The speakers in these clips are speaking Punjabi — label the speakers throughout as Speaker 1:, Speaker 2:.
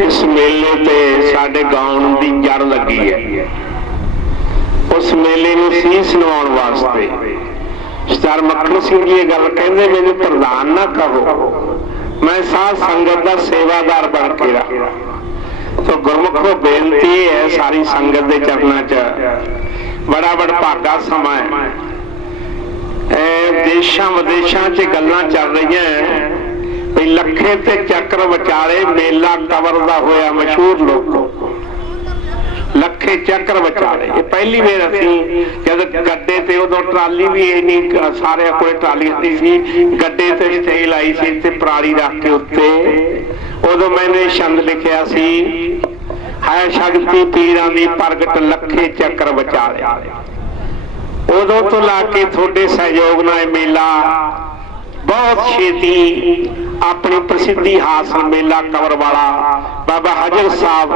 Speaker 1: ਇਸ ਮੇਲੇ ਤੇ ਸਾਡੇ ਗਾਉਣ ਦੀ ਜੜ ਲੱਗੀ ਹੈ। ਉਸ ਮੇਲੇ ਨੂੰ ਸੀਸ ਨਵਾਉਣ ਵਾਸਤੇ ਸਰ ਮੱਖਣ ਸਿੰਘ ਜੀ ਇਹ ਗੱਲ ਕਹਿੰਦੇ, ਮੈਨੂੰ ਪ੍ਰਧਾਨ ਨਾ ਕਹੋ। ਮੈਂ ਸਾਧ ਸੰਗਤ ਦਾ ਸੇਵਾਦਾਰ ਬਣ ਕੇ ਰਹਾ ਤੋ ਗੁਰਮੁਖੋ ਬੇਨਤੀ ਹੈ ਸਾਰੀ ਸੰਗਤ ਦੇ ਚਰਨਾਂ 'ਚ, ਬੜਾ ਬੜਾ ਭਾਗਾ ਸਮਾਂ ਹੈ। ਇਹ ਦੇਸ਼ਾਂ ਵਿਦੇਸ਼ਾਂ 'ਚ ਗੱਲਾਂ ਚੱਲ ਰਹੀਆਂ ਵੀ ਲੱਖੇ ਤੇ ਚੱਕਰ ਵਿਚਾਲੇ ਮੇਲਾ ਕਬਰ ਦਾ ਹੋਇਆ ਮਸ਼ਹੂਰ ਲੋਕੋ। ਲੱਖੇ ਚੱਕਰ ਵਿਚਾਲੇ। ਇਹ ਪਹਿਲੀ ਵਾਰ ਅਸੀਂ ਜਦ ਗੱਡੇ ਤੇ ਉਦੋਂ ਟਰਾਲੀ ਵੀ ਇਹ ਨਹੀਂ ਸਾਰਿਆਂ ਕੋਲੇ ਟਰਾਲੀ ਹੁੰਦੀ ਸੀ, ਗੱਡੇ ਤੇ ਸਟੇ ਲਾਈ ਸੀ ਤੇ ਪਰਾਲੀ ਰੱਖ ਕੇ ਉੱਤੇ। ਉਦੋਂ ਮੈਨੇ ਛੰਦ ਲਿਖਿਆ ਸੀ ਹੈ ਸ਼ਕਤੀ ਪੀਰਾਂ ਦੀ ਪ੍ਰਗਟ ਲੱਖੇ ਚੱਕਰ ਵਿਚਾਲੇ। ਉਦੋਂ ਤੋਂ ਲਾ ਕੇ ਤੁਹਾਡੇ ਸਹਿਯੋਗ ਨਾਲ ਇਹ ਮੇਲਾ ਬਹੁਤ ਛੇਤੀ ਆਪਣੀ ਪ੍ਰਸਿੱਧੀ ਹਾਸਲ ਮੇਲਾ ਕਵਰ ਵਾਲਾ ਬਾਬਾ ਹਜਰ ਸਾਹਿਬ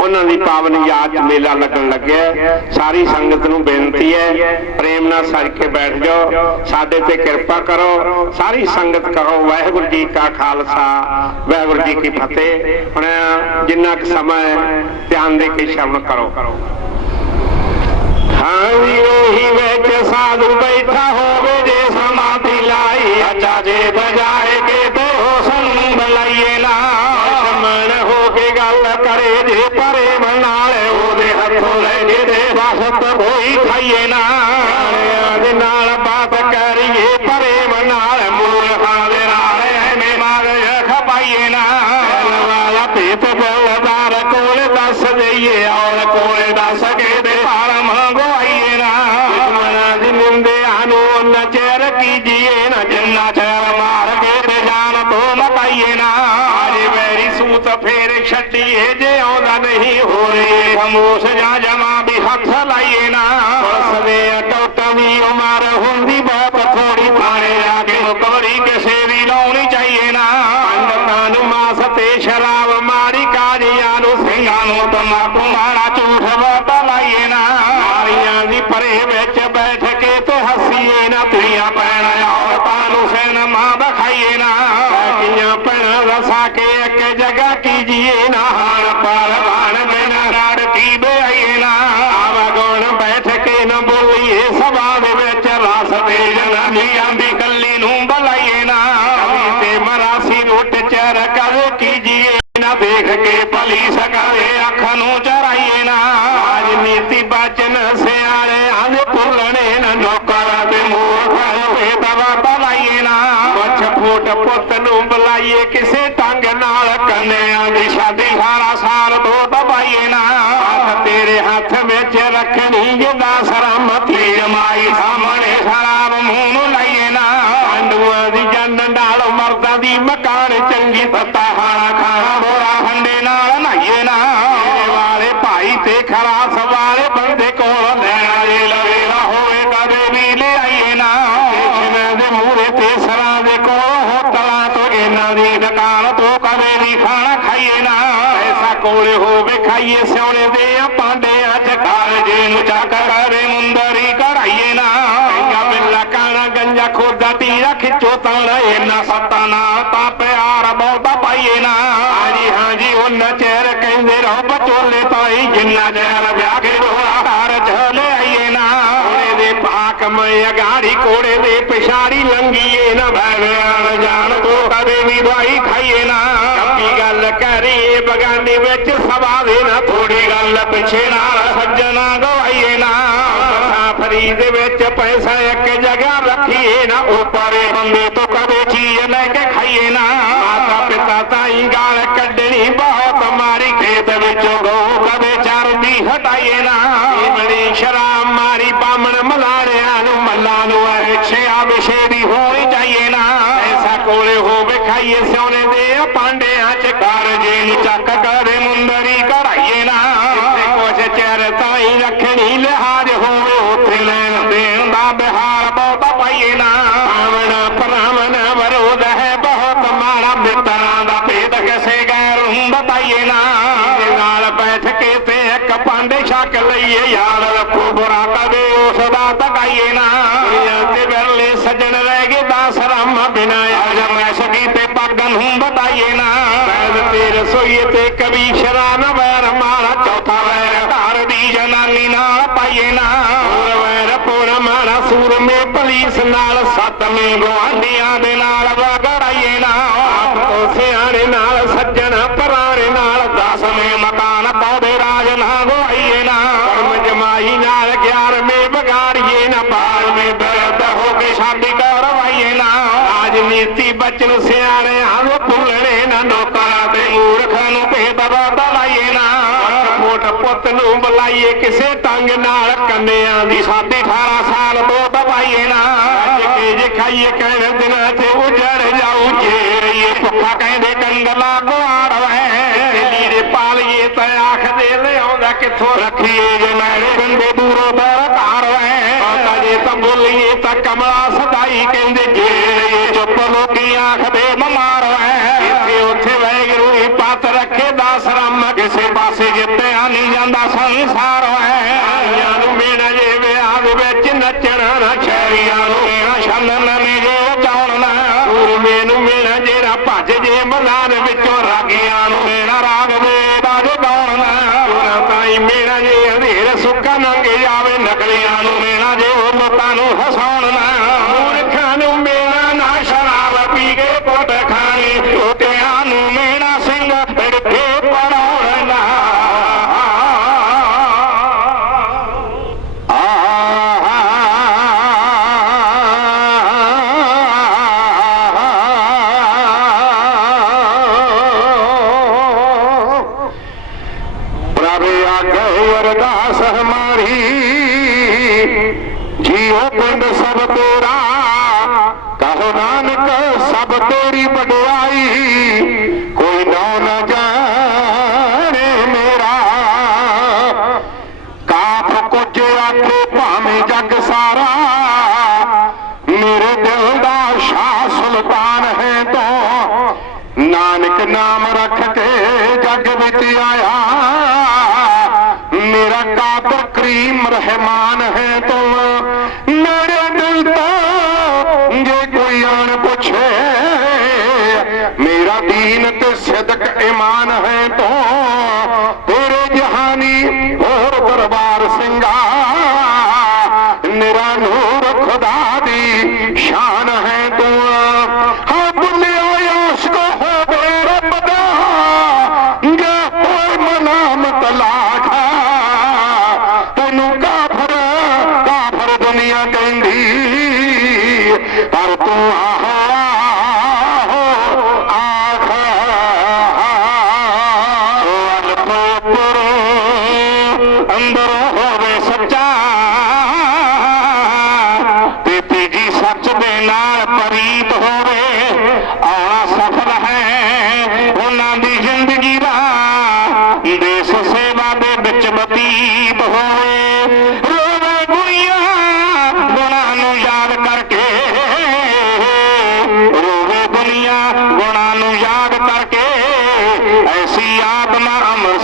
Speaker 1: ਉਹਨਾਂ ਦੀ ਪਾਵਨ ਯਾਦ ਮੇਲਾ ਲੱਗਣ ਲੱਗਿਆ। ਸਾਰੀ ਸੰਗਤ ਨੂੰ ਬੇਨਤੀ ਹੈ ਪ੍ਰੇਮ ਨਾਲ ਸੱਜ ਕੇ ਬੈਠ ਜਾਓ ਸਾਡੇ ਤੇ ਕਿਰਪਾ ਕਰੋ ਸਾਰੀ ਸੰਗਤ ਕਰੋ ਵਾਹਿਗੁਰੂ ਜੀ ਕਾ ਖਾਲਸਾ ਵਾਹਿਗੁਰੂ ਜੀ ਕੀ ਫਤਿਹ। ਹੁਣ ਜਿੰਨਾ ਕੁ ਸਮਾਂ ਹੈ, ਧਿਆਨ ਦੇ ਕੇ ਸ਼ਰਮ ਕਰੋ। ਹਾਂ ਵੀ ਉਹੀ ਵਿੱਚ ਸਾਧੂ ਬੈਠਾ ਹੋਵੇ ਸੂਤ ਫੇਰ ਛੱਡੀਏ ਜੇ ਆਉਂਦਾ ਨਹੀਂ ਹੋ ਰਹੀ। ਖਮੋਸ਼ ਜਾ ਜਮਾ ਵੀ ਹੱਥ ਲਾਈਏ ਨਾ। ਸਵੇ ਟੋਟਾਂ ਦੀ ਉਮਰ ਹੁਣ கூட்டச்சார ਐਸਾ ਕੋਲੇ ਹੋਵੇ ਖਾਈਏ ਸਿਉਣੇ ਦੇ ਆ ਪਾਂਡਿਆਂ ਚ ਕਾਲਜੇ ਨੂੰ ਚੱਕ ਕਰੇ ਮੁੰਦਰੀ ਕਢਾਈਏ ਨਾ। ਕਹਿੰਗਾ ਬਿੱਲਾ ਕਾਣਾ ਗੰਜਾ ਖੋਦਾ ਤੀਰਾ ਖਿੱਚੋ ਤਾਣਾ ਇਹਨਾਂ ਸੱਤਾਂ ਨਾਲ ਤਾਂ ਪਿਆਰ ਬਹੁਤਾ ਪਾਈਏ ਨਾ। ਹਾਂਜੀ ਹਾਂਜੀ ਉਹਨਾਂ ਚਿਰ ਕਹਿੰਦੇ ਰਹੋ ਬਚੋਲੇ ਤਾਈ ਜਿੰਨਾ ਚਿਰ ਵਿਆਹ ਕੇ ਢੋਲਾ ਘਰ ਚ ਲੈ ਆਈਏ ਨਾ। ਕੋੜੇ ਦੇ ਪਾਕ ਮੈਂ ਅਗਾੜੀ ਕੋੜੇ ਦੇ ਪਿਛਾੜੀ ਲੰਗੀਏ ਨਾ। ਭੈਣ ਜਾਣ ਤੋਂ ਕਦੇ ਵੀ ਦਵਾਈ ਖਾਈਏ ਨਾ। ਕੱਪੀ ਗੱਲ ਕਰੀਏ ਬਗਾਨੀ ਵਿੱਚ ਸਭਾ ਨਾ ਥੋੜੀ ਗੱਲ ਪਿੱਛੇ ਨਾ ਸੱਜਣਾ ਗਵਾਈਏ ਨਾ। ਫਰੀ ਦੇ ਵਿੱਚ ਪੈਸਾ ਇੱਕ ਜਗ੍ਹਾ ਰੱਖੀਏ ਨਾ, ਉਪਰੇ ਬੰਦੇ ਤੋਂ ਕਦੇ ਚੀਜ਼ ਲੈ ਕੇ ਖਾਈਏ ਨਾ। ਮਾਤਾ ਪਿਤਾ ਤਾਈ ਗਾਲ ਕੱਢਣੀ ਬਹੁਤ ਮਾਰੀ ਖੇਤ ਵਿੱਚ ਗੋ ਕਦੇ ਚਰਦੀ ਹਟਾਈਏ ਨਾ। ਬੜੀ ਸ਼ਰਾਬ ਮਾਰੀ ਬਾਮਣ ਮਲਾੜਿਆਂ ਨੂੰ, ਮੱਲਾਂ ਨੂੰ ਇੱਛਿਆ ਵਿਸ਼ੇ ਦੀ ਹੋਣੀ ਚਾਹੀਏ ਨਾ। ਐਸਾ ਕੋਲੇ ਹੋਵੇ ਖਾਈਏ ਸੋਨੇ ਦੇ ਪਾਂਡਿਆਂ ਚ ਕਾਰਜੇ ਨੂੰ ਚੱਕ ਕਰੇ ਕਢਾਈਏ ਨਾ ਜਿੱਥੇ ਕੁਛ ਚਿਰ ਤਾਈ ਰੱਖਣੀ ਲਿਹਾਜ਼ ਹੋਵੇ, ਉੱਥੇ ਲੈਣ ਦੇਣ ਦਾ ਬਿਹਾਰ ਬਹੁਤਾ ਪਾਈਏ ਨਾ ਆਵਣਾ ਪਰਾਵਣ ਵਿਰੋਧ ਹੈ, ਬਹੁਤ ਮਾੜਾ ਮਿੱਤਰਾਂ ਦਾ ਭੇਦ ਕਿਸੇ ਗੈਰ ਨੂੰ ਬਤਾਈਏ ਨਾ ਨਾਲ ਬੈਠ ਕੇ ਤੇ ਇੱਕ ਪਾਂਡੇ ਛਕ ਲਈਏ ਯਾਰ ਰੱਖੋ ਬੁਰਾ ਕਦੇ ਉਸ ਦਾ ਤਕਾਈਏ ਨਾ ਤੇ ਵੇਲੇ ਸੱਜਣ ਰਹਿ ਗਏ ਦਾਸ ਰਾਮਾ ਬਿਨਾ ਆਜ, ਮੈਂ ਤੇ ਪਾਗਨ ਨੂੰ ਬਤਾਈਏ ਨਾ ਤੇ ਰਸੋਈਏ ਤੇ ਕਵੀ ਸ਼ਰਾਬ ਪੁਲਿਸ ਨਾਲ ਸੱਤਵੇਂ ਗਵਾਂਢੀਆਂ ਦੇ ਨਾਲ ਵਗੜਾਈਏ ਨਾ। ਆਪ ਤੋਂ ਸਿਆਣੇ ਨਾਲ ਨੂੰ ਬੁਲਾਈਏ ਕਿਸੇ ਟੰਗ ਨਾਲ ਕੰਨਿਆਂ ਦੀ ਸਾਡੀ 18 ਸਾਲ ਤੋਂ ਦਵਾਈਏ ਨਾ। ਅੱਜ ਜੇ ਖਾਈਏ ਕਹਿਣ ਦਿਨਾਂ ਤੇ ਉਜੜ ਜਾਊ ਜੇ। ਭੁੱਖਾ ਕਹਿੰਦੇ ਕੰਗਲਾ ਗੁਆੜ ਵੈ ਲੀੜੇ ਪਾਲੀਏ ਤਾਂ ਆਖਦੇ ਲਿਆਉਂਦਾ ਕਿੱਥੋਂ ਰੱਖੀਏ ਜੇ ਮੈਨੇ ਗੰਦੇ ਦੂਰੋਂ ਬਾਹਰ ਘਰ ਵੈ ਪਤਾ ਜੇ ਤਾਂ ਬੋਲੀਏ ਤਾਂ ਕਮਲਾ ਸਦਾਈ ਕਹਿੰਦੇ ਜੇ। ਰਹੀਏ ਚੁੱਪ ਲੋਕੀ ਆਖਦੇ ਬਿਮਾਰ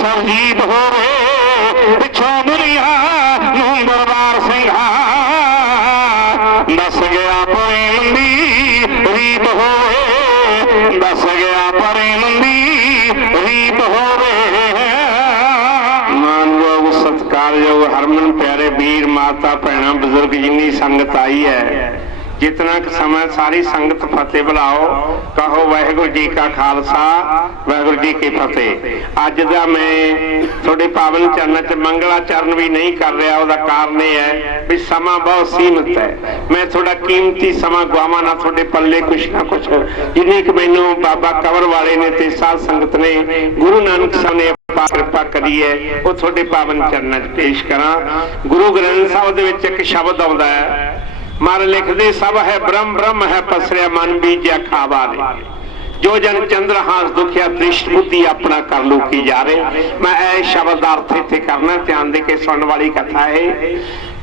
Speaker 1: ਅਮਰ ਹੋਵੇ, ਪਿੱਛੋਂ ਦੁਨੀਆ ਨੂੰ ਦਰਬਾਰ ਸਿੰਘਾ। ਦੱਸ ਗਿਆ ਪ੍ਰੇਮ ਦੀ ਰੀਤ ਹੋਵੇ। ਦੱਸ ਗਿਆ ਪ੍ਰੇਮ ਦੀ ਰੀਤ ਹੋਵੇ। ਮਾਨਯੋਗ ਸਤਿਕਾਰਯੋਗ ਹਰਮਨ ਪਿਆਰੇ ਵੀਰ, ਮਾਤਾ, ਭੈਣਾਂ, ਬਜ਼ੁਰਗ, ਜਿੰਨੀ ਸੰਗਤ ਆਈ ਹੈ ਜਿਤਨਾ ਕੁ ਸਮਾਂ ਸਾਰੀ ਸੰਗਤ ਫਤਿਹ ਬੁਲਾਓ, ਕਹੋ ਵਾਹਿਗੁਰੂ ਜੀ ਕਾ ਖਾਲਸਾ, ਵਾਹਿਗੁਰੂ ਜੀ ਕੀ ਫਤਿਹ। ਅੱਜ ਦਾ ਮੈਂ ਤੁਹਾਡੇ ਪਾਵਨ ਚਰਨਾਂ 'ਚ ਮੰਗਲਾ ਚਰਨ ਵੀ ਨਹੀਂ ਕਰ ਰਿਹਾ, ਉਹਦਾ ਕਾਰਨ ਇਹ ਹੈ ਵੀ ਸਮਾਂ ਬਹੁਤ ਸੀਮਿਤ ਹੈ। ਮੈਂ ਤੁਹਾਡਾ ਕੀਮਤੀ ਸਮਾਂ ਗਵਾਵਾਂ ਨਾ ਤੁਹਾਡੇ ਪੱਲੇ ਕੁਛ ਨਾ ਕੁਛ, ਜਿੰਨੀ ਕਿ ਮੈਨੂੰ ਬਾਬਾ ਕਵਰ ਵਾਲੇ ਨੇ ਤੇ ਸਾਧ ਸੰਗਤ ਨੇ, ਗੁਰੂ ਨਾਨਕ ਸਾਹਿਬ ਨੇ ਪਾ ਕਿਰਪਾ ਕਰੀ ਹੈ, ਉਹ ਤੁਹਾਡੇ ਪਾਵਨ ਚਰਨਾਂ 'ਚ ਪੇਸ਼ ਕਰਾਂ। ਗੁਰੂ ਗ੍ਰੰਥ ਸਾਹਿਬ ਦੇ ਵਿੱਚ ਇੱਕ ਸ਼ਬਦ ਆਉਂਦਾ ਹੈ ਮਰ ਲਿਖਦੇ ਸਭ ਹੈ ਬ੍ਰਹਮ ਬ੍ਰਹਮ ਹੈ ਪਸਰਿਆ, ਮਨ ਬੀਜਿਆ, ਖਾਵਾ ਨੇ ਜੋ ਜਨ ਚੰਦਰਹਾਸ ਦੁਖਿਆ ਦ੍ਰਿਸ਼ਟ ਬੁੱਧੀ ਆਪਣਾ ਕਰ ਲੂਕੀ ਜਾ ਰਹੇ। ਮੈਂ ਇਹ ਸ਼ਬਦ ਦਾ ਅਰਥ ਇੱਥੇ ਕਰਨਾ, ਧਿਆਨ ਦੇ ਕੇ ਸੁਣਨ ਵਾਲੀ ਕਥਾ ਹੈ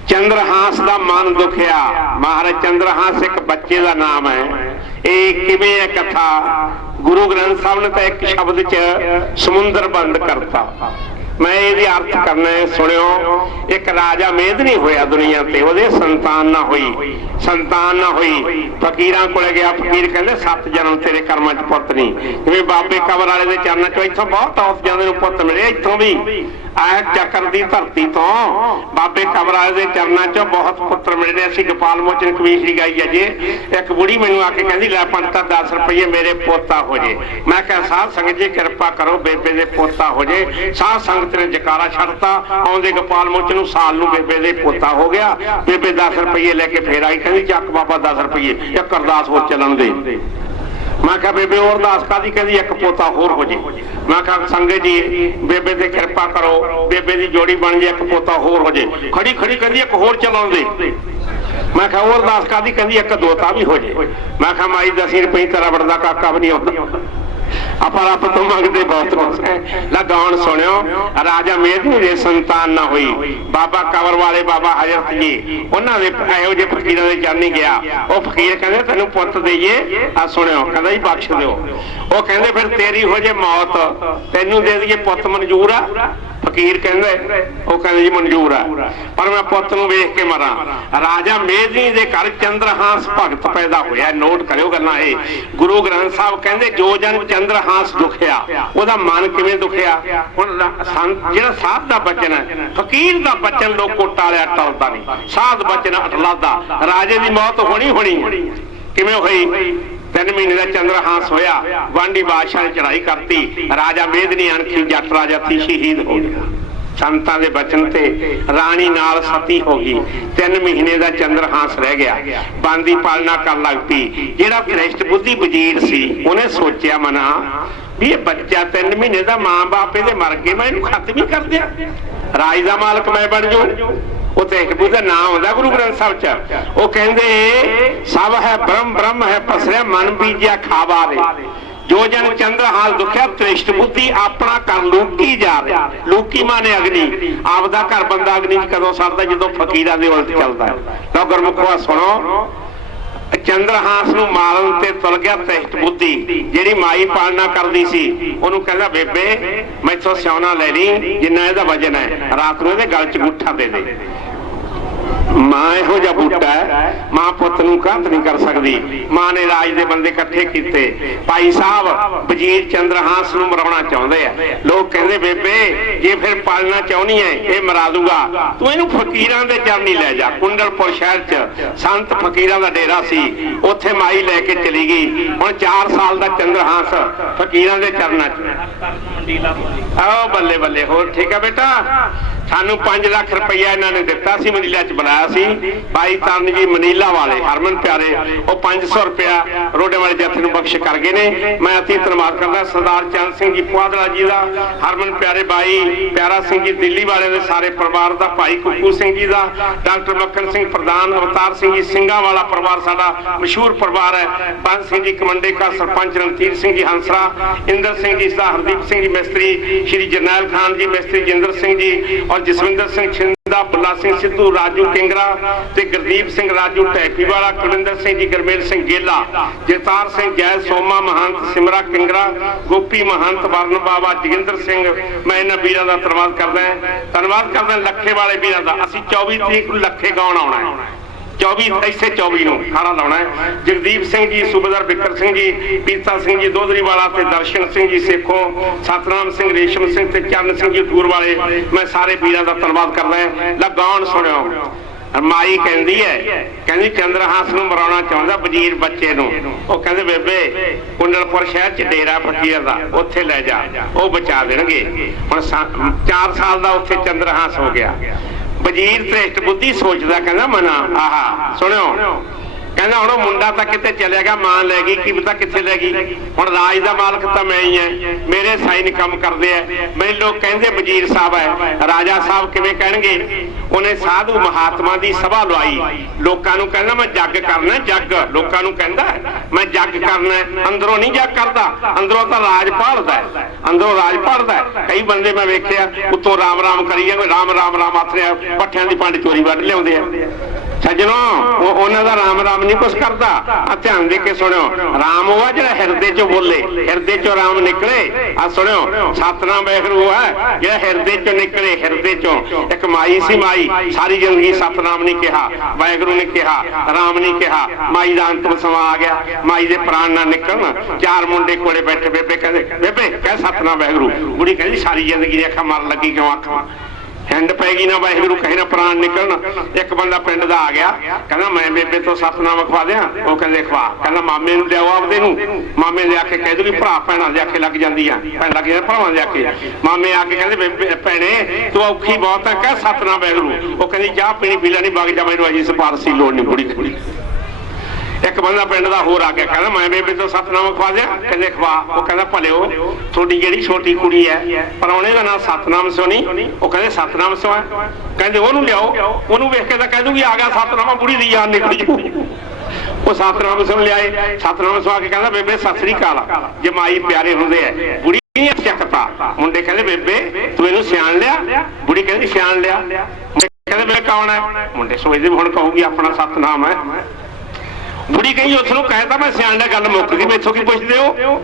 Speaker 1: ਚੰਦਰਹਾਸ ਦਾ ਮਨ ਦੁਖਿਆ। ਮਹਾਰਾਜ ਚੰਦਰਹਾਸ ਇੱਕ ਬੱਚੇ ਦਾ ਨਾਮ ਹੈ। ਇਹ ਕਿਵੇਂ ਹੈ ਕਥਾ? ਗੁਰੂ ਗ੍ਰੰਥ ਸਾਹਿਬ ਨੇ ਤਾਂ ਇੱਕ ਸ਼ਬਦ 'ਚ ਸਮੁੰਦਰ ਬੰਦ ਕਰਤਾ। ਮੈਂ ਇਹਦੀ ਅਰਥ ਕਰਨਾ ਹੈ, ਸੁਣਿਓ ਇੱਕ ਰਾਜਾ ਮੇਦਨੀ ਹੋਇਆ ਦੁਨੀਆ ਤੇ ਉਹਦੇ ਸੰਤਾਨ ਨਾ ਹੋਈ ਸੰਤਾਨ ਨਾ ਹੋਈ। ਫਕੀਰਾਂ ਕੋਲੇ ਗਿਆ ਫਕੀਰ ਕਹਿੰਦੇ ਸੱਤ ਜਨਮ ਤੇਰੇ ਕਰਮਾਂ 'ਚ ਪੁੱਤ ਨਹੀਂ। ਜਿਵੇਂ ਬਾਬੇ ਕਬਰ ਵਾਲੇ ਦੇ ਚਰਨਾਂ 'ਚੋਂ ਇੱਥੋਂ ਬਹੁਤ ਔਸ ਜਾਂਦੇ ਨੂੰ ਪੁੱਤ ਮਿਲੇ ਇੱਥੋਂ ਵੀ। ਆਹ ਚੱਕਰ ਦੀ ਧਰਤੀ ਤੋਂ ਬਾਬੇ ਕਬਰ ਵਾਲੇ ਦੇ ਚਰਨਾਂ 'ਚੋਂ ਬਹੁਤ ਪੁੱਤਰ ਮਿਲੇ ਨੇ। ਅਸੀਂ ਗੋਪਾਲ ਮੋਚਨ ਕਵੀਸ਼ ਦੀ ਗਾਈ ਅਜੇ ਇੱਕ ਬੁੜੀ ਮੈਨੂੰ ਆ ਕੇ ਕਹਿੰਦੀ ਲੈ ਪੰਤਾ 10 ਰੁਪਏ ਮੇਰੇ ਪੋਤਾ ਹੋ ਜੇ। ਮੈਂ ਕਿਹਾ ਸਾਧ ਸੰਗਤ ਜੀ ਕਿਰਪਾ ਕਰੋ ਬੇਬੇ ਦੇ ਪੋਤਾ ਹੋ ਜੇ। ਸਾਧ ਸੰਗਤ ਨੇ ਜਕਾਰਾ ਛੱਡਤਾ, ਆਉਂਦੇ ਗੋਪਾਲ ਮੋਚਨ ਨੂੰ ਸਾਲ ਨੂੰ ਬੇਬੇ ਦੇ ਪੋਤਾ ਹੋ ਗਿਆ। ਬੇਬੇ 10 ਰੁਪਏ ਲੈ ਕੇ ਫੇਰ ਆਈ, ਕਹਿੰਦੀ, ਚੱਕ ਬਾਬਾ 10 ਰੁਪਏ ਇੱਕ ਅਰਦਾਸ ਚੱਲਣ ਦੇ। ਮੈਂ ਕਿਹਾ, ਬੇਬੇ, ਹੋਰ ਅਰਦਾਸ ਕਾਦੀ ਕਹਿੰਦੀ, ਇੱਕ ਪੋਤਾ ਹੋਰ ਹੋ ਜੇ। ਮੈਂ ਕਿਹਾ, ਸੰਗਤ ਜੀ, ਬੇਬੇ ਤੇ ਕਿਰਪਾ ਕਰੋ, ਬੇਬੇ ਦੀ ਜੋੜੀ ਬਣ ਜੇ, ਇੱਕ ਪੋਤਾ ਹੋਰ ਹੋ ਜੇ। ਖੜੀ ਖੜੀ, ਕਹਿੰਦੀ, ਇੱਕ ਹੋਰ ਚਲਾਉਣ ਦੇ। ਮੈਂ ਕਿਹਾ, ਹੋਰ ਅਰਦਾਸ ਕਾਦੀ ਕਹਿੰਦੀ, ਇੱਕ ਦੋਤਾ ਵੀ ਹੋ ਜੇ। ਮੈਂ ਕਿਹਾ, ਮਾਈ, ਦਸੀਂ ਰੁਪਏ ਤੇਰਾ ਵੜਦਾ, ਕਾਕਾ ਵੀ ਨਹੀਂ ਆਉਂਦਾ। ਆਪਾਂ ਰੱਬ ਤੋਂ ਮੰਗਦੇ ਬਹੁਤ ਲਗਾਉਣ ਸੁਣਿਓ, ਰਾਜਾ ਮੇਦਨੀ ਦੇ ਸੰਤਾਨ ਨਾ ਹੋਈ। ਬਾਬਾ ਕਵਰ ਵਾਲੇ ਬਾਬਾ ਹਜ਼ਰਤ ਜੀ, ਉਹਨਾਂ ਦੇ ਇਹੋ ਜਿਹੇ ਫਕੀਰਾਂ ਦੇ ਚਰਨੀ ਗਿਆ। ਉਹ ਫਕੀਰ ਕਹਿੰਦੇ, ਤੈਨੂੰ ਪੁੱਤ ਦੇਈਏ, ਆ ਸੁਣਿਓ। ਕਹਿੰਦਾ, ਜੀ, ਬਖਸ਼ ਦਿਓ। ਉਹ ਕਹਿੰਦੇ, ਫਿਰ ਤੇਰੀ ਹੋ ਜੇ ਮੌਤ, ਤੈਨੂੰ ਦੇ ਦਈਏ ਪੁੱਤ ਮਨਜ਼ੂਰ ਆ। ਫਕੀਰ ਕਹਿੰਦੇ ਉਹ ਕਹਿੰਦੇ ਜੀ ਮਨਜ਼ੂਰ ਆ। ਪਰ ਮੈਂ ਪੁੱਤ ਨੂੰ ਵੇਖ ਕੇ ਮਰਾਂ। ਰਾਜਾ ਮੇਦਨੀ ਦੇ ਘਰ ਚੰਦਰਹਾਸ ਭਗਤ ਪੈਦਾ ਹੋਇਆ। ਨੋਟ ਕਰਿਓ ਗੱਲਾਂ ਇਹ। ਗੁਰੂ ਗ੍ਰੰਥ ਸਾਹਿਬ ਕਹਿੰਦੇ, ਜੋ ਜਨ ਚੰਦਰਹਾਸ ਦੁਖਿਆ, ਉਹਦਾ ਮਨ ਕਿਵੇਂ ਦੁਖਿਆ? ਹੁਣ ਜਿਹੜਾ ਸਾਧ ਦਾ ਬਚਨ ਹੈ, ਫਕੀਰ ਦਾ ਬਚਨ ਲੋਕੋ ਟਾਲਿਆ ਟਲਦਾ ਨਹੀਂ। ਸਾਧ ਬਚਨ ਅਟਲਾਦਾ। ਰਾਜੇ ਦੀ ਮੌਤ ਹੋਣੀ ਹੋਣੀ ਕਿਵੇਂ ਹੋਈ? ਤਿੰਨ ਮਹੀਨੇ ਦਾ ਚੰਦਰਹਾਸ ਹੋਇਆ। ਵਾਂਡੀ ਬਾਦਸ਼ਾਹ ਨੇ ਚੜਾਈ ਕਰਤੀ। ਰਾਜਾ ਮੇਦਨੀ ਅਣਖੀ ਜੱਟ ਰਾਜਾ ਸੀ ਸ਼ਹੀਦ ਹੋ ਗਿਆ। ਸੰਤਾਂ ਦੇ ਬਚਨ ਤੇ ਰਾਣੀ ਨਾਲ ਸਤੀ ਹੋ ਗਈ। ਤਿੰਨ ਮਹੀਨੇ ਦਾ ਚੰਦਰਹਾਸ ਰਹਿ ਗਿਆ। ਬਾਂਦੀ ਪਾਲਣਾ ਕਰਨ ਲੱਗ ਪਈ। ਜਿਹੜਾ ਗ੍ਰਹਿਸਟ ਬੁੱਧੀ ਵਜ਼ੀਰ ਸੀ, ਉਹਨੇ ਸੋਚਿਆ ਮਨਾ, ਵੀ ਇਹ ਬੱਚਾ ਤਿੰਨ ਮਹੀਨੇ ਦਾ ਮਾਂ-ਬਾਪ ਇਹਦੇ ਮਰ ਗਏ ਮੈਂ ਇਹਨੂੰ ਖਤਮ ਹੀ ਕਰ ਦਿਆਂ। ਰਾਜ ਦਾ ਮਾਲਕ ਮੈਂ ਬਣ ਜਾਊਂ ਉਤੇ ਇੱਕ ਬੁੱਧ ਨਾਮ ਆਉਂਦਾ ਗੁਰੂ ਗ੍ਰੰਥ ਸਾਹਿਬ ਚ। ਉਹ ਕਹਿੰਦੇ, ਸਭ ਹੈ ਬ੍ਰਹਮ ਬ੍ਰਹਮ ਹੈ ਪਸਰਿਆ, ਮਨ ਬੀਜਿਆ, ਖਾਵਾ ਦੇ ਜੋ ਜਨ ਚੰਦਰ ਹਾਲ ਦੁਖਿਆ, ਤ੍ਰਿਸ਼ਟ ਬੁੱਧੀ ਆਪਣਾ ਕਰ ਲੂਕੀ ਜਾਵੇ ਰਿਹਾ। ਲੂਕੀ ਮਾਨੇ ਅਗਨੀ। ਆਪਦਾ ਘਰ ਬੰਦਾ ਅਗਨੀ ਚ ਕਦੋਂ ਸਰਦਾ, ਜਦੋਂ ਫਕੀਰਾਂ ਦੇ ਉਲਟ ਚੱਲਦਾ ਹੈ। ਲਓ ਗੁਰਮੁਖਵਾ ਸੁਣੋ। ਚੰਦਰਹਾਸ ਨੂੰ ਮਾਰਨ ਤੇ ਤੁਲ ਗਿਆ ਤ੍ਰਿਸ਼ਟ ਬੁੱਧੀ, ਜਿਹੜੀ ਮਾਈ ਪਾਲਣਾ ਕਰਦੀ ਸੀ, ਉਹਨੂੰ ਕਹਿੰਦਾ, ਬੇਬੇ, ਮੈਥੋਂ ਸਿਆਉਣਾ ਲੈ ਲਈ ਜਿੰਨਾ ਇਹਦਾ ਵਜਨ ਹੈ, ਰਾਤ ਨੂੰ ਇਹਦੇ ਗਲ 'ਚ ਗੁੱਠਾ ਦੇ ਦੇ। ਮਾਂ ਇਹੋ ਜਿਹਾ ਬੂਟਾ ਹੈ। ਮਾਂ ਪੁੱਤ ਨੂੰ ਕਾਹਤ ਨਹੀਂ ਕਰ ਸਕਦੀ। ਮਾਂ ਨੇ ਰਾਜ ਦੇ ਬੰਦੇ ਇਕੱਠੇ ਕੀਤੇ। ਭਾਈ ਸਾਹਿਬ ਵਜ਼ੀਰ ਚੰਦਰਹਾਸ ਨੂੰ ਮਰਾਉਣਾ ਚਾਹੁੰਦੇ ਆ। ਲੋਕ ਕਹਿੰਦੇ ਬੇਬੇ ਜੇ ਫਿਰ ਪਾਲਣਾ ਚਾਹੁੰਦੀ ਐ ਇਹ ਮਰਾ ਦੂਗਾ। ਤੂੰ ਇਹਨੂੰ ਫਕੀਰਾਂ ਦੇ ਚਰਨੀ ਲੈ ਜਾ। ਕੁੰਡਲਪੁਰ ਸ਼ਹਿਰ 'ਚ ਸੰਤ ਫਕੀਰਾਂ ਦਾ ਡੇਰਾ ਸੀ। ਉੱਥੇ ਮਾਈ ਲੈ ਕੇ ਚਲੀ ਗਈ। ਹੁਣ 4 ਸਾਲ ਦਾ ਚੰਦਰਹਾਸ ਫਕੀਰਾਂ ਦੇ ਚਰਨਾਂ 'ਚ। ਆਓ ਬੱਲੇ ਬੱਲੇ। ਹੋਰ ਠੀਕ ਆ ਬੇਟਾ? ਸਾਨੂੰ 5 ਲੱਖ ਰੁਪਈਆ ਇਹਨਾਂ ਨੇ ਦਿੱਤਾ ਸੀ ਮਨੀਲਾ ਚ ਬਣਾਇਆ ਸੀ। ਭਾਈ ਤਰਨ ਜੀ ਮਨੀਲਾ ਵਾਲੇ, ਹਰਮਨ ਪਿਆਰੇ, ਉਹ 500 ਰੁਪਇਆ ਰੋਡੇ ਵਾਲੇ ਜੱਥ ਨੂੰ ਬਖਸ਼ ਕਰ ਗਏ ਨੇ। ਮੈਂ ਅਤੀ ਧੰਨਵਾਦ ਕਰਦਾ ਸਰਦਾਰ ਚੰਦ ਸਿੰਘ ਜੀ ਪੁਆਧਲਾ ਜੀ ਦਾ, ਹਰਮਨ ਪਿਆਰੇ ਬਾਈ, ਪਿਆਰਾ ਸਿੰਘ ਜੀ ਦਿੱਲੀ ਵਾਲੇ ਦੇ ਸਾਰੇ ਪਰਿਵਾਰ ਦਾ, ਭਾਈ ਕੁੱਕੂ ਸਿੰਘ ਜੀ ਦਾ, ਡਾਕਟਰ ਮੱਖਣ ਸਿੰਘ ਪ੍ਰਧਾਨ, ਅਵਤਾਰ ਸਿੰਘ ਜੀ ਸਿੰਘਾਂ ਵਾਲਾ ਪਰਿਵਾਰ ਸਾਡਾ ਮਸ਼ਹੂਰ ਪਰਿਵਾਰ ਹੈ। ਬੰਦ ਸਿੰਘ ਜੀ ਕਮੰਡੇ ਕਾ ਸਰਪੰਚ ਰਣਜੀਤ ਸਿੰਘ ਜੀ ਹੰਸਰਾ, ਇੰਦਰ ਸਿੰਘ ਜੀ ਦਾ ਹਰਦੀਪ ਸਿੰਘ ਜੀ ਮਿਸਤਰੀ, ਸ਼੍ਰੀ ਜਰਨੈਲ ਖਾਨ ਜੀ ਮਿਸਤਰੀ, ਜਿੰਦਰ ਸਿੰਘ ਜੀ, ਔਰ ਜਸਵਿੰਦਰ ਸਿੰਘ ਛਿੰਦਾ ਬੁੱਲਾ ਸਿੰਘ ਸਿੱਧੂ, ਰਾਜੂ ਕਿੰਗਰਾ ਤੇ ਗੁਰਦੀਪ ਸਿੰਘ ਰਾਜੂ ਟੈਪੀ ਕੁਲਿੰਦਰ ਸਿੰਘ ਜੀ, ਗਰਮੇਲ ਸਿੰਘ ਗੇਲਾ, ਜਗਤਾਰ ਸਿੰਘ ਜੈ ਸੋਮਾ ਮਹੰਤ, ਸਿਮਰਾ ਕਿੰਗਰਾ, ਗੋਪੀ ਮਹੰਤ, ਵਰਨ ਬਾਬਾ ਜਗਿੰਦਰ ਸਿੰਘ। ਮੈਂ ਇਹਨਾਂ ਵੀਰਾਂ ਦਾ ਧੰਨਵਾਦ ਕਰਦਾ ਹਾਂ। ਧੰਨਵਾਦ ਕਰਦਾ ਲੱਖੇ ਵਾਲੇ ਵੀਰਾਂ ਦਾ। ਅਸੀਂ 24 ਤਰੀਕ ਨੂੰ ਲੱਖੇ ਗਾਉਣ ਆਉਣਾ ਹੈ। 24 ਇਸੇ 24 ਨੂੰ ਖਾਣਾ ਲਾਉਣਾ ਹੈ। ਜਗਦੀਪ ਸਿੰਘ ਜੀ, ਸੂਬੇਦਾਰ ਬਿਕਰ ਸਿੰਘ ਜੀ ਪੀਤਾ ਸਿੰਘ ਜੀ ਦੋਦਰੀ ਵਾਲਾ ਤੇ ਦਰਸ਼ਨ ਸਿੰਘ ਜੀ ਸੇਖੋਂ, ਸਤਨਾਮ ਸਿੰਘ, ਰੇਸ਼ਮ ਸਿੰਘ ਤੇ ਚਰਨ ਸਿੰਘ ਜੀ ਟੂਰ ਵਾਲੇ, ਮੈਂ ਸਾਰੇ ਵੀਰਾਂ ਦਾ ਧੰਨਵਾਦ ਕਰਦਾ ਹਾਂ। ਲਗਾਉਣ ਸੁਣਿਓ। ਮਾਈ ਕਹਿੰਦੀ ਹੈ, ਕਹਿੰਦੀ ਚੰਦਰਹਾਸ ਨੂੰ ਮਰਾਉਣਾ ਚਾਹੁੰਦਾ ਵਜ਼ੀਰ ਬੱਚੇ ਨੂੰ। ਉਹ ਕਹਿੰਦੇ, ਬੇਬੇ, ਕੁੰਡਲਪੁਰ ਸ਼ਹਿਰ ਚ ਡੇਰਾ ਫਕੀਰ ਦਾ, ਉੱਥੇ ਲੈ ਜਾ, ਉਹ ਬਚਾ ਦੇਣਗੇ। ਹੁਣ 4 ਸਾਲ ਦਾ ਉੱਥੇ ਚੰਦਰ ਚੰਦਰਹਾਸ ਹੋ ਗਿਆ। ਵਜ਼ੀਰ ਤ੍ਰਿਸ਼ਟ ਬੁੱਧੀ ਸੋਚਦਾ ਕਹਿੰਦਾ ਮਨਾ, ਆਹਾ, ਸੁਣਿਓ। ਕਹਿੰਦਾ ਹੁਣ ਉਹ ਮੁੰਡਾ ਤਾਂ ਕਿਤੇ ਚਲਿਆ ਗਿਆ, ਮਾਂ ਲੈ ਗਈ, ਕੀ ਪਤਾ ਕਿੱਥੇ ਲੈ ਗਈ। ਹੁਣ ਰਾਜ ਦਾ ਮਾਲਕ ਤਾਂ ਮੈਂ ਹੀ ਐ ਮੇਰੇ ਸਾਈਨ ਕੰਮ ਕਰਦੇ ਆ। ਮੈਨੂੰ ਲੋਕ ਕਹਿੰਦੇ ਵਜ਼ੀਰ ਸਾਹਿਬ ਹੈ। ਰਾਜਾ ਸਾਹਿਬ ਕਿਵੇਂ ਕਹਿਣਗੇ? ਉਹਨੇ ਸਾਧੂ ਮਹਾਤਮਾ ਦੀ ਸਭਾ ਲਵਾਈ। ਲੋਕਾਂ ਨੂੰ ਕਹਿੰਦਾ, ਮੈਂ ਜੱਗ ਕਰਨਾ, ਜੱਗ। ਲੋਕਾਂ ਨੂੰ ਕਹਿੰਦਾ, ਮੈਂ ਜੱਗ ਕਰਨਾ ਅੰਦਰੋਂ ਨਹੀਂ ਜੱਗ ਕਰਦਾ। ਅੰਦਰੋਂ ਤਾਂ ਰਾਜ ਭਾਲਦਾ ਅੰਦਰੋਂ ਰਾਜ ਭਾਲਦਾ ਕਈ ਬੰਦੇ ਮੈਂ ਵੇਖਿਆ, ਉੱਤੋਂ ਰਾਮ ਰਾਮ ਕਰੀ ਜਾਂਦੇ ਰਾਮ ਰਾਮ ਰਾਮ ਆਥਰੇ ਪੱਠਿਆਂ ਦੀ ਪੰਡ ਚੋਰੀ ਵੱਢ ਲਿਆਉਂਦੇ ਆ। ਸੱਜਣੋ ਉਹ ਉਹਨਾਂ ਦਾ ਰਾਮ ਰਾਮ ਨਹੀਂ ਕੁਛ ਕਰਦਾ। ਆ ਧਿਆਨ ਦੇ ਕੇ ਸੁਣਿਓ। ਰਾਮ ਉਹ ਆ ਜਿਹੜਾ ਹਿਰਦੇ ਚੋਂ ਬੋਲੇ। ਹਿਰਦੇ ਚੋਂ ਰਾਮ ਨਿਕਲੇ। ਆ ਸੁਣਿਓ ਸਤਨਾਮ ਵਾਹਿਗੁਰੂ ਹੈ ਜਿਹੜਾ ਹਿਰਦੇ ਚੋਂ ਨਿਕਲੇ ਹਿਰਦੇ ਚੋਂ। ਇੱਕ ਮਾਈ ਸੀ ਮਾਈ ਸਾਰੀ ਜ਼ਿੰਦਗੀ ਸਤਨਾਮ ਨਹੀਂ ਕਿਹਾ। ਵਾਹਿਗੁਰੂ ਨੇ ਕਿਹਾ ਰਾਮ ਨਹੀਂ ਕਿਹਾ। ਮਾਈ ਦਾ ਅੰਤਮ ਸਮਾਂ ਆ ਗਿਆ। ਮਾਈ ਦੇ ਪ੍ਰਾਣ ਨਾ ਨਿਕਲਣ। ਚਾਰ ਮੁੰਡੇ ਕੋਲੇ ਬੈਠੇ ਬੇਬੇ ਕਹਿੰਦੇ ਬੇਬੇ ਕਹਿ ਸਤਨਾਮ ਵਾਹਿਗੁਰੂ। ਬੁੜੀ ਕਹਿੰਦੀ ਸਾਰੀ ਜ਼ਿੰਦਗੀ ਦੀ ਅੱਖਾਂ ਮਰਨ ਲੱਗੀ ਕਿਉਂ ਅੱਖਾਂ ਹੈਂਡ ਪੈ ਗਈ ਨਾ ਵਾਹਿਗੁਰੂ, ਕਹੇ ਨਾ ਪ੍ਰਾਣ ਨਿਕਲਣ। ਇੱਕ ਬੰਦਾ ਪਿੰਡ ਦਾ ਆ ਗਿਆ, ਕਹਿੰਦਾ, ਮੈਂ ਬੇਬੇ ਤੋਂ ਸਤਨਾਮ ਖਵਾ ਦਿਆਂ। ਉਹ ਕਹਿੰਦੇ, ਖਵਾ। ਕਹਿੰਦਾ, ਮਾਮੇ ਨੂੰ ਲਿਆਓ ਆਪਦੇ ਨੂੰ। ਮਾਮੇ ਦੇ ਆ ਕੇ ਕਹਿ ਦੂਗੀ ਭਰਾ ਭੈਣਾਂ ਦੇ ਆਖੇ ਲੱਗ ਜਾਂਦੀ ਆ ਭੈਣ ਲੱਗ ਜਾਂਦੇ ਭਰਾਵਾਂ ਦੇ ਆਖੇ ਮਾਮੇ ਆ ਕੇ ਕਹਿੰਦੇ ਭੈਣੇ, ਤੂੰ ਔਖੀ ਬਹੁਤ ਹੈ ਕਹਿ ਸਤਨਾਮ ਵਾਹਿਗੁਰੂ। ਉਹ ਕਹਿੰਦੀ, ਚਾਹ ਪੀਣੀ, ਪੀ ਲੈਣੀ ਵਗ ਜਾ ਮੈਨੂੰ ਅਜੀ ਸਪਾਰਸੀ ਲੋੜ ਨਹੀਂ ਕੁੜੀ ਕੁੜੀ ਇੱਕ ਬੰਦਾ ਪਿੰਡ ਦਾ ਹੋਰ ਆ ਕੇ ਕਹਿੰਦਾ, ਮੈਂ ਬੇਬੇ ਤੋਂ ਸਤਨਾਮ ਖਵਾ ਦਿਆਂ। ਕਹਿੰਦੇ, ਖਵਾ। ਉਹ ਕਹਿੰਦਾ, ਭਲਿਓ, ਤੁਹਾਡੀ ਜਿਹੜੀ ਛੋਟੀ ਕੁੜੀ ਹੈ, ਪਰੌਣੇ ਦਾ ਨਾਮ ਸਤਨਾਮ ਸੋਨੀ। ਉਹ ਕਹਿੰਦੇ ਸਤਨਾਮ ਸੋ ਹੈ। ਕਹਿੰਦੇ, ਉਹਨੂੰ ਲਿਆਓ। ਉਹਨੂੰ ਵੇਖ ਕੇ ਤਾਂ ਕਹਿ ਦੂਗੀ, ਆ ਗਿਆ ਸਤਨਾਮਾ ਬੁੜੀ ਦੀ ਜਾਨ ਨਿਕਲ ਜੂ ਉਹ ਸਤਨਾਮ ਸੁਣ ਲਿਆਏ। ਸਤਨਾਮ ਸੁਆ ਕੇ ਕਹਿੰਦਾ, ਬੇਬੇ, ਸਤਿ ਸ੍ਰੀ ਅਕਾਲ। ਜਮਾਈ ਪਿਆਰੇ ਹੁੰਦੇ ਐ, ਬੁੜੀ ਨਹੀਂ ਚੱਕਤਾ। ਮੁੰਡੇ ਕਹਿੰਦੇ, ਬੇਬੇ, ਤੂੰ ਇਹਨੂੰ ਸਿਆਣ ਲਿਆ? ਬੁੜੀ ਕਹਿੰਦੀ, ਸਿਆਣ ਲਿਆ। ਕਹਿੰਦੇ, ਮੈਂ ਕੌਣ ਹੈ ਮੁੰਡੇ ਸੋਚਦੇ ਵੀ ਹੁਣ ਕਹੂਗੀ, ਆਪਣਾ ਸਤਨਾਮ ਹੈ ਬੁੜੀ ਕਹੀ, ਉਸ ਨੂੰ ਕਹਿਤਾ, ਮੈਂ ਸਿਆਣ ਗੱਲ ਮੁੱਕ ਗਈ ਮੈਥੋਂ ਕੀ ਪੁੱਛਦੇ ਹੋ?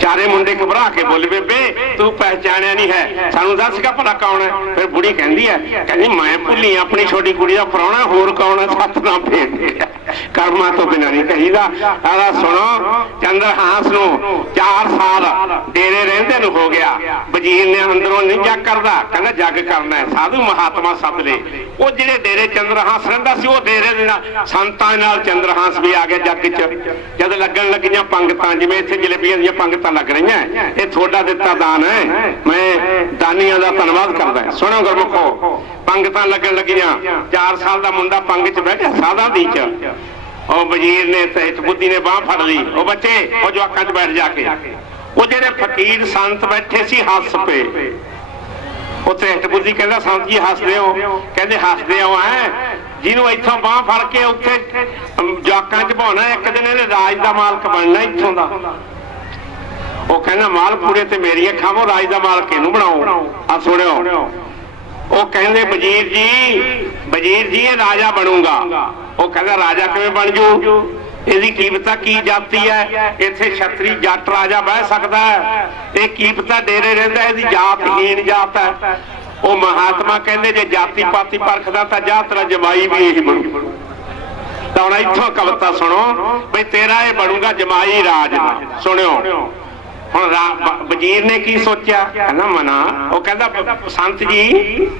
Speaker 1: ਚਾਰੇ ਮੁੰਡੇ ਘਬਰਾ ਕੇ ਬੋਲੇ, ਬੇਬੇ, ਤੂੰ ਪਹਿਚਾਣਿਆ ਨਹੀਂ ਹੈ, ਸਾਨੂੰ ਦੱਸ ਕਾ ਭਲਾ ਕੌਣ ਹੈ? ਫਿਰ ਬੁੜੀ ਕਹਿੰਦੀ ਹੈ, ਕਹਿੰਦੀ, ਮੈਂ ਭੁੱਲੀ ਆਪਣੀ ਛੋਟੀ ਕੁੜੀ ਦਾ ਪ੍ਰਾਹੁਣਾ, ਹੋਰ ਕੌਣ ਹੈ? ਸਤਨਾਮ ਫੇਰ ਕਰਮਾਂ ਤੋਂ ਬਿਨਾਂ ਨਹੀਂ ਕਹੀਦਾ। ਆਦਾ ਸੁਣੋ ਚੰਦਰਹਾਸ ਨੂੰ 4 ਸਾਲ ਡੇਰੇ ਰਹਿੰਦੇ ਨੂੰ ਹੋ ਗਿਆ। ਵਜ਼ੀਰ ਨੇ ਅੰਦਰੋਂ ਨਹੀਂ ਜੱਗ ਕਰਦਾ, ਕਹਿੰਦਾ ਜੱਗ ਕਰਨਾ ਹੈ, ਸਾਧੂ ਮਹਾਤਮਾ ਸੱਦ ਲਏ ਉਹ ਜਿਹੜੇ ਡੇਰੇ ਚੰਦਰਹਾਸ ਰਹਿੰਦਾ ਸੀ, ਉਹ ਡੇਰੇ ਦੇ ਨਾਲ ਸੰਤਾਂ ਨਾਲ ਚੰਦਰਹਾਸ ਵੀ ਆ ਗਿਆ ਜੱਗ 'ਚ। ਜਦ ਲੱਗਣ ਲੱਗੀਆਂ ਪੰਗਤਾਂ, ਜਿਵੇਂ ਇੱਥੇ ਜਲੇਬੀਆਂ ਦੀਆਂ ਪੰਗਤਾਂ ਲੱਗ ਰਹੀਆਂ ਇਹ ਤੁਹਾਡਾ ਦਿੱਤਾ ਦਾਨ ਹੈ। ਮੈਂ ਦਾਨੀਆਂ ਦਾ ਧੰਨਵਾਦ ਕਰਦਾ ਸੁਣੋ ਗੁਰਮੁਖੋ, ਪੰਗਤਾਂ ਲੱਗਣ ਲੱਗੀਆਂ 4 ਸਾਲ ਦਾ ਮੁੰਡਾ ਪੰਗ 'ਚ ਬੈਠਿਆ ਸਾਦਾ ਦੀ 'ਚ। ਉਹ ਵਜ਼ੀਰ ਨੇ ਤੇ ਬੁੱਧੀ ਨੇ ਬਾਹ ਫੜ ਲਈ। ਉਹ ਬੱਚੇ, ਉਹ ਜਵਾਕਾਂ 'ਚ ਬੈਠ ਜਾ ਕੇ। ਉਹ ਜਿਹੜੇ ਫਕੀਰ ਸੰਤ ਬੈਠੇ ਸੀ ਹੱਸ ਪਏ। ਉੱਥੇ ਹਿੱਟ ਬੁੱਧੀ ਕਹਿੰਦਾ, ਸੰਤ ਜੀ, ਹੱਸਦੇ ਹੋ? ਕਹਿੰਦੇ, ਹੱਸਦੇ ਹੋ ਐ ਜਿਹਨੂੰ ਇੱਥੋਂ ਬਾਹ ਫੜ ਕੇ ਉੱਥੇ ਜਵਾਕਾਂ 'ਚ ਪਾਉਣਾ ਇੱਕ ਦਿਨ ਇਹਨੇ ਰਾਜ ਦਾ ਮਾਲਕ ਬਣਨਾ ਇੱਥੋਂ ਦਾ। ਉਹ ਕਹਿੰਦਾ ਮਾਲ ਪੂਰੇ ਤੇ ਮੇਰੀ ਅੱਖਾਂ ਉਹ ਰਾਜ ਦਾ ਮਾਲਕ ਇਹਨੂੰ ਬਣਾਓ। ਆ ਸੁਣਿਓ। ਉਹ ਕਹਿੰਦੇ ਵਜ਼ੀਰ ਜੀ ਵਜ਼ੀਰ ਜੀ ਇਹ ਰਾਜਾ ਬਣੂਗਾ। ਉਹ ਕਹਿੰਦਾ ਰਾਜਾ ਕਿਵੇਂ ਬਣ ਜੂ? ਇਹਦੀ ਕੀਮਤਾ ਕੀ ਜਾਤੀ ਹੈ ਇੱਥੇ ਛਤਰੀ ਜੱਟ ਰਾਜਾ ਬਹਿ ਸਕਦਾ ਹੈ ਇਹ ਕੀਮਤਾ ਡੇਰੇ ਰਹਿੰਦਾ, ਇਹਦੀ ਜਾਤ ਜਾਤਹੀਣ ਜਾਤ ਹੈ ਉਹ ਮਹਾਤਮਾ ਕਹਿੰਦੇ ਜੇ ਜਾਤੀ ਪਾਤੀ ਪਰਖਦਾ ਤਾਂ ਜਾ ਤੇਰਾ ਜਮਾਈ ਵੀ ਇਹੀ ਬਣੂ। ਤਾਂ ਹੁਣ ਇੱਥੋਂ ਕਵਿਤਾ ਸੁਣੋ ਬਈ ਤੇਰਾ ਇਹ ਬਣੂਗਾ ਜਮਾਈ ਰਾਜ ਸੁਣਿਓ। ਹੁਣ ਵਜ਼ੀਰ ਨੇ ਕੀ ਸੋਚਿਆ? ਕਹਿੰਦਾ ਮਨਾ। ਉਹ ਕਹਿੰਦਾ, ਸੰਤ ਜੀ,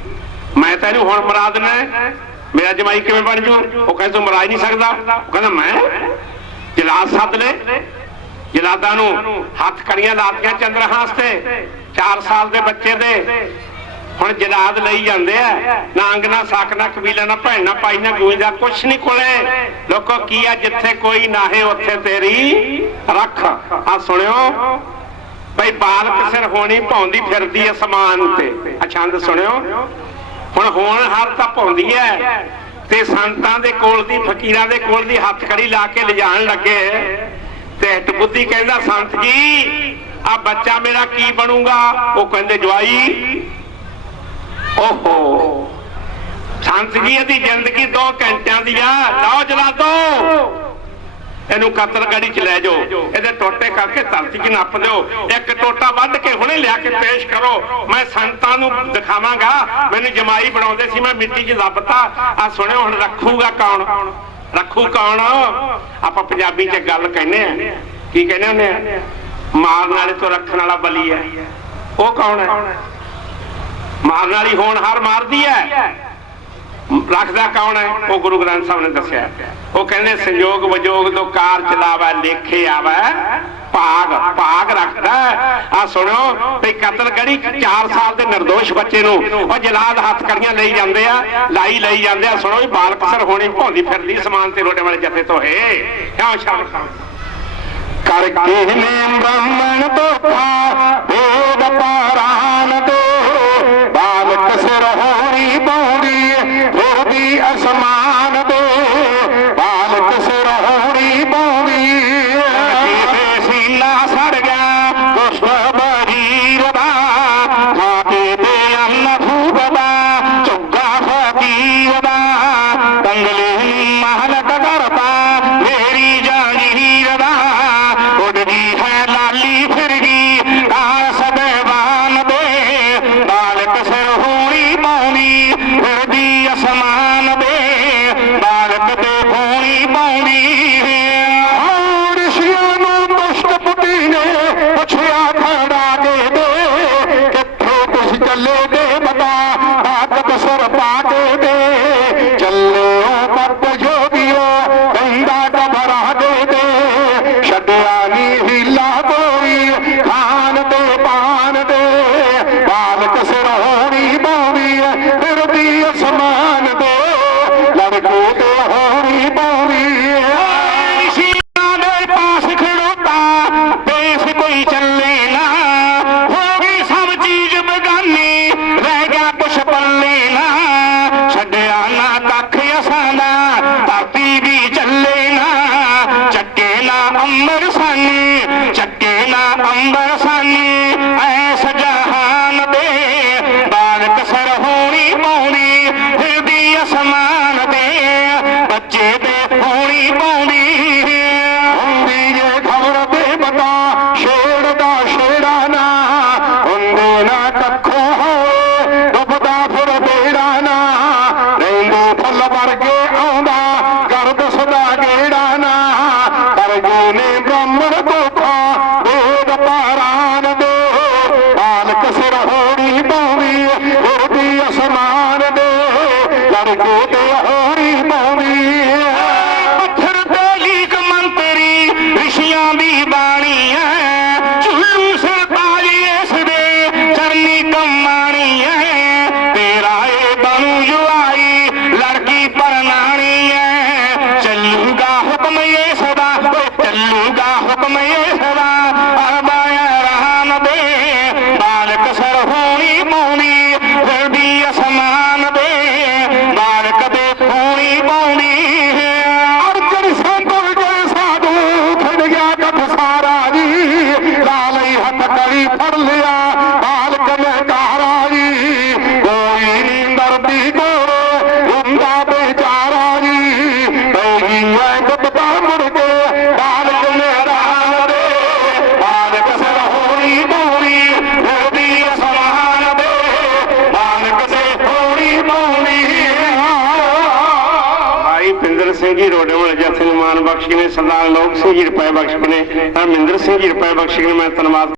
Speaker 1: ਮੈਂ ਤੈਨੂੰ ਹੁਣ ਮਰਾ ਦੇਣਾ ਮੇਰਾ ਜਮਾਈ ਕਿਵੇਂ ਬਣ ਜੂ? ਉਹ ਕਹਿੰਦਾ, ਤੂੰ ਮਰਾ ਨਹੀਂ ਸਕਦਾ। ਉਹ ਕਹਿੰਦਾ, ਮੈਂ? ਜਲਾਦ ਸੱਦ ਲੈ। ਜਲਾਦਾਂ ਨੂੰ ਹੱਥ ਕੜੀਆਂ ਲਾਤੀਆਂ ਚੰਦਰਹਾਸ ਤੇ 4 ਸਾਲ ਦੇ ਬੱਚੇ ਦੇ। ਹੁਣ ਜਲਾਦ ਲਈ ਜਾਂਦੇ ਆ। ਨਾ ਅੰਗ, ਨਾ ਸਾਕ, ਨਾ ਕਬੀਲਾ, ਨਾ ਭੈਣ, ਨਾ ਭਾਈ, ਨਾ ਗੂੰਜਦਾ ਕੁਛ ਨਹੀਂ ਕੋਲੇ। ਲੋਕੋ, ਕੀ ਆ ਜਿੱਥੇ ਕੋਈ ਨਾਹੇ, ਉੱਥੇ ਤੇਰੀ ਰੱਖ। ਆ ਸੁਣਿਓ। ਬਈ ਬਾਲਕ ਸਿਰ ਹੋਣੀ ਪਾਉਂਦੀ ਫਿਰਦੀ ਅਸਮਾਨ ਤੇ ਆ ਸੁਣਿਓ। ਹੁਣ ਹੋਣ ਹਰ ਤਾਂ ਪਾਉਂਦੀ ਐ। ਤੇ ਸੰਤਾਂ ਦੇ ਕੋਲ ਦੀ, ਫਕੀਰਾਂ ਦੇ ਕੋਲ ਦੀ ਹੱਥ ਕੜੀ ਲਾ ਕੇ ਲਿਜਾਣ ਲੱਗੇ। ਤੇ ਹਿੱਟ ਕਹਿੰਦਾ, ਸੰਤ ਜੀ, ਆ ਬੱਚਾ ਮੇਰਾ ਕੀ ਬਣੂਗਾ? ਉਹ ਕਹਿੰਦੇ, ਜਵਾਈ, ਓਹੋ। ਸੰਤ ਜੀ, ਇਹਦੀ ਜ਼ਿੰਦਗੀ 2 ਘੰਟਿਆਂ ਦੀ ਆ। ਲਾਓ ਜਲਾ ਦੋ। ਇਹਨੂੰ ਕਤਲ ਗੜੀ ਚ ਲੈ ਜਾਓ। ਇਹਦੇ ਟੋਟੇ ਕਰਕੇ ਧਰਤੀ 'ਚ ਨੱਪ ਦਿਓ। ਇੱਕ ਟੋਟਾ ਵੱਢ ਕੇ ਹੁਣੇ ਲਿਆ ਕੇ ਪੇਸ਼ ਕਰੋ। ਮੈਂ ਸੰਤਾਂ ਨੂੰ ਦਿਖਾਵਾਂਗਾ। ਮੈਨੂੰ ਜਮਾਈ ਬਣਾਉਂਦੇ ਸੀ, ਮੈਂ ਮਿੱਟੀ 'ਚ ਦੱਬਤਾ। ਆ ਸੁਣਿਓ, ਹੁਣ ਰੱਖੂਗਾ ਕੌਣ? ਰੱਖੂ ਕੌਣ? ਆਪਾਂ ਪੰਜਾਬੀ 'ਚ ਗੱਲ ਕਹਿੰਦੇ ਆ। ਕੀ ਕਹਿੰਦੇ ਹੁੰਦੇ ਆ? ਮਾਰਨ ਵਾਲੇ ਤੋਂ ਰੱਖਣ ਵਾਲਾ ਬਲੀ ਹੈ। ਉਹ ਕੌਣ ਹੈ? ਮਾਰਨ ਵਾਲੀ ਹੋਣ ਹਾਰ ਮਾਰਦੀ ਹੈ। ਰੱਖਦਾ ਕੌਣ ਹੈ? ਉਹ ਗੁਰੂ ਗ੍ਰੰਥ ਸਾਹਿਬ ਨੇ ਦੱਸਿਆ। ਉਹ ਕਹਿੰਦੇ, ਸੰਯੋਗ ਵਿਜੋਗ ਤੋਂ ਕਾਰ ਚਲਾਵਾ, ਲੇਖੇ ਆਵੇ, ਭਾਗ ਭਾਗ ਰੱਖਦਾ ਆ ਸੁਣੋ ਵੀ ਕਤਲ ਕਰੀ 4 ਸਾਲ ਦੇ ਨਿਰਦੋਸ਼ ਬੱਚੇ ਨੂੰ। ਉਹ ਜਲਾਦ ਹੱਥ ਕੜੀਆਂ ਲਈ ਜਾਂਦੇ ਆ, ਲਾਈ ਲਈ ਜਾਂਦੇ ਆ। ਸੁਣੋ ਵੀ ਬਾਲਕ ਸਰ ਹੋਣੀ, ਭੌਂਦੀ ਫਿਰਦੀ ਸਮਾਨ ਤੇ ਰੋਡੇ ਵਾਲੇ ਜੱਥੇ ਤੋਂ ਹੈ ਕਿਉਂ ਸ਼ਬਦ? ਕਰ ਨੇ ਬ੍ਰਾਹਮਣ ਤੋਖਾ ਵੇਦ ਪਾਰਾਨ ਦੋ
Speaker 2: Bhagwan Brahma. ਬਖਸ਼ ਬਣੇ। ਹਰਮਿੰਦਰ ਸਿੰਘ ਜੀ ਰੁਪਏ ਬਖਸ਼ ਨੇ ਮੈਂ ਧੰਨਵਾਦ